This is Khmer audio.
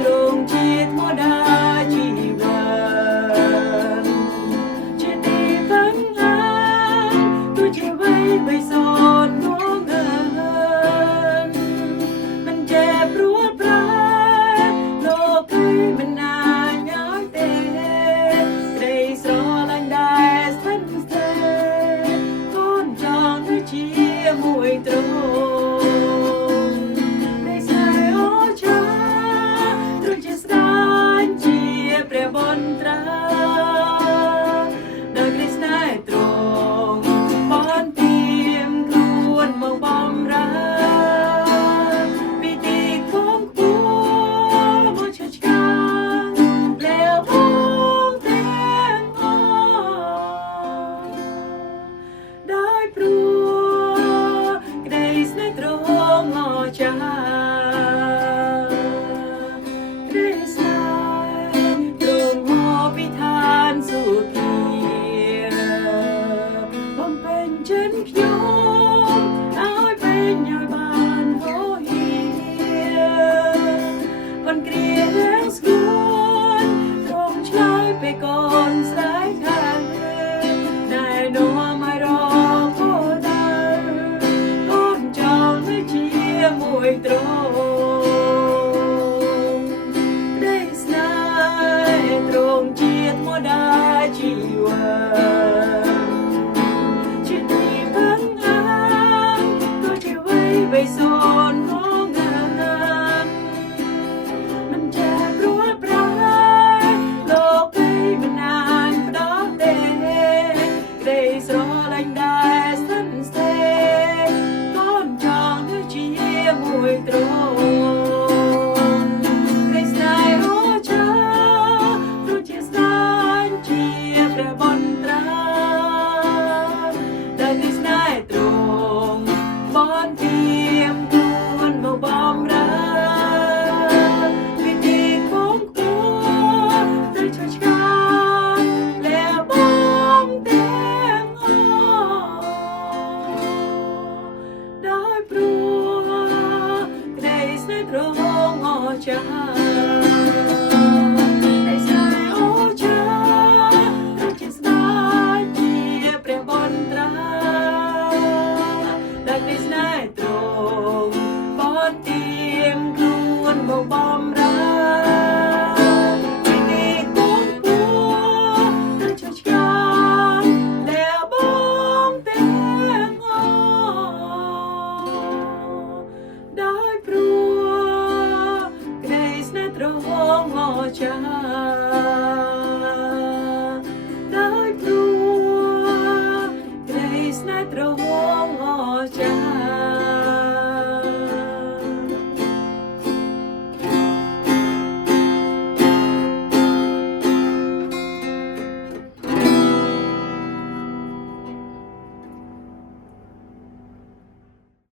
ត្រង់ជាធម្មតាជីវិតជាទីពឹងអានទោះជាអ្វីបីសូនងងឹងមិនចេះព្រួតប្រែលោកគឺមិនណាញ៉ាយទេក្តីស្រឡាញ់ដែលស្ថិតស្ថេរកូនចង់ទៅជាមួយទ្រង់ព្រះបនត្រាដោយគ្រីស្ទឯទ្រង់បានទៀមខ្លួនមកបំរើពីទីខ្ពង់ខ្ពស់មកឆ្កាងแล้วបងទាំងអស់ដោយព្រោះក្តីស្នេហ៍ទ្រង់អស្ចារ្យកូនស្រីខាងដែលនាំឲ្យរកគោលដៅកូនចង់ទៅជាមួយទ្រង់ក្តីស្នេហ៍ទ្រង់ជាធម្មតាជីវិតជាទីពឹងអានទោះជាអ្វីបីសូនងងឹងមិនចេះព្រួតប្រែស្រឡាញ់ដែលស្ថិតស្ថេរកូនចង់ទៅជាមួយទ្រង់ក្តីស្នេហ៍អូចាព្រោះជាស្ដេចជាព្រះបនត្រាដែលក្តីស្នេហ៍ទ្រង់បានទៀមខ្លួនមកបំរើពីទីខ្ពង់ខ្ពស់ទៅឆ្កាងแล้วបងទាំងដោយព្រោះក្តីស្នេហ៍ទ្រង់អស្ចារ្យក្តីស្នេហ៍អូចារ្យជាស្ដេចជាព្រះបនត្រាដែលក្តីស្នេហ៍ទ្រង់បានទៀមខ្លួនមកបំរើដោយព្រោះក្តីស្នេហ៍ទ្រង់អស្ចារ្យ